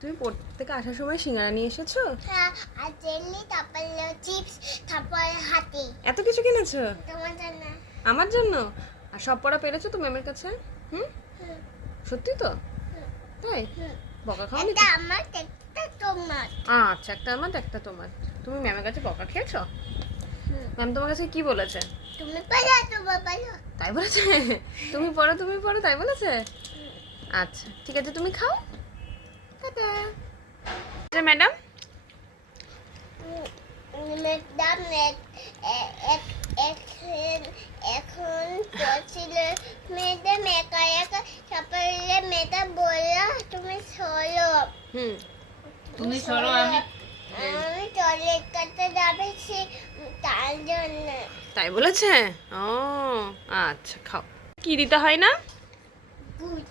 তুমি পড়তে থেকে আসার সময় সিঙ্গারা নিয়ে এসেছো? হ্যাঁ, আর জেলি, তারপর চিপস, তারপর হাতে। এত কিছু কিনেছো তোমার জন্য। আমার জন্য? আর সব পড়া পেরেছো তো ম্যামের কাছে? হুম, হুম, সত্যি তো? হুম, তাই? হুম। বকা খাওনি একটা তো? আমার, একটা তোমার। আচ্ছা, একটা আমার একটা তোমার। তুমি ম্যামের কাছে বকা খেয়েছো? হুম। ম্যাম তোমার কাছে কি বলেছে? তুমি পারো, তোমার পারো। তাই বলেছে? তুমি পড়ো তাই বলেছে? আচ্ছা ঠিক আছে, তুমি খাও। টাটা। ম্যাডাম, ম্যাডাম এখন পড়ছিল। ম্যাডাম একা একা সকালে ম্যাডাম বললো তুমি সরো। হুম, তুমি সরো, আমি আমি টয়লেট করতে যাবেছি, তার জন্য। তাই বলেছে? ও আচ্ছা, খাও। কি দিতে হয় না? গুড।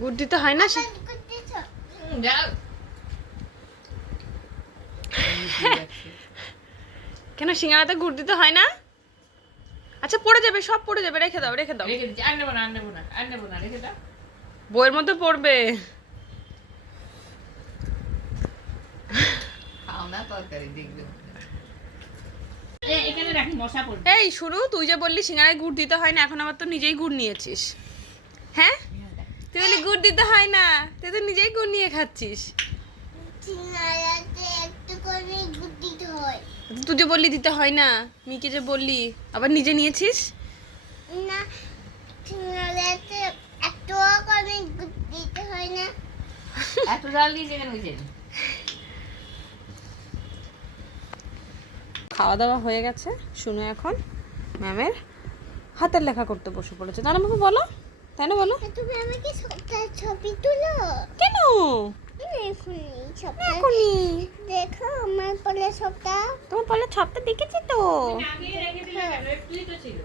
গুড় দিতে হয় না? যাও। কেন সিঙ্গারাতে গুড় দিতে হয় না? আচ্ছা পড়ে যাবে, সব পড়ে যাবে, রেখে দাও রেখে দাও। রেখে দিচ্ছি, আর নেবো না, আর নেবো না, আর নেবো না, রেখে দাও। বইয়ের মধ্যে পড়বে। খাও না তরকারি, দেখবে। এখানে রাখি, মশা পড়বে। এই শুরু, তুই যে বললি সিঙ্গারায় গুড় দিতে হয় না, এখন আবার তো নিজেই গুড় নিয়েছিস। হ্যাঁ, তুই বলি গুড় দিতে হয় না, তুই তো নিজেই গুড় নিয়ে খাচ্ছিস। সিঙ্গারাতে একটু করে গুড দিতে হয়। তুই যে বললি দিতে হয় না, মিকে যে বললি, আবার নিজে নিয়েছিস। না, সিঙ্গারাতে একটু করে গুড দিতে হয় না। এত জাল দিয়েছে কেন বুঝেন? খাওয়া দাওয়া হয়ে গেছে, শুনো এখন ম্যামের হাতের লেখা করতে বসে পড়েছে, তাই না বাবু বলো? তাই না বলো? তুমি আমাকে সবটার ছবি তুলো। কেন এখনই সবটা এখনই? দেখো আমার পরে সবটা। তোমার পড়লে ছপটা দেখেছি তো। আগে রেখে দিলে কেন? একটুই তো ছিল।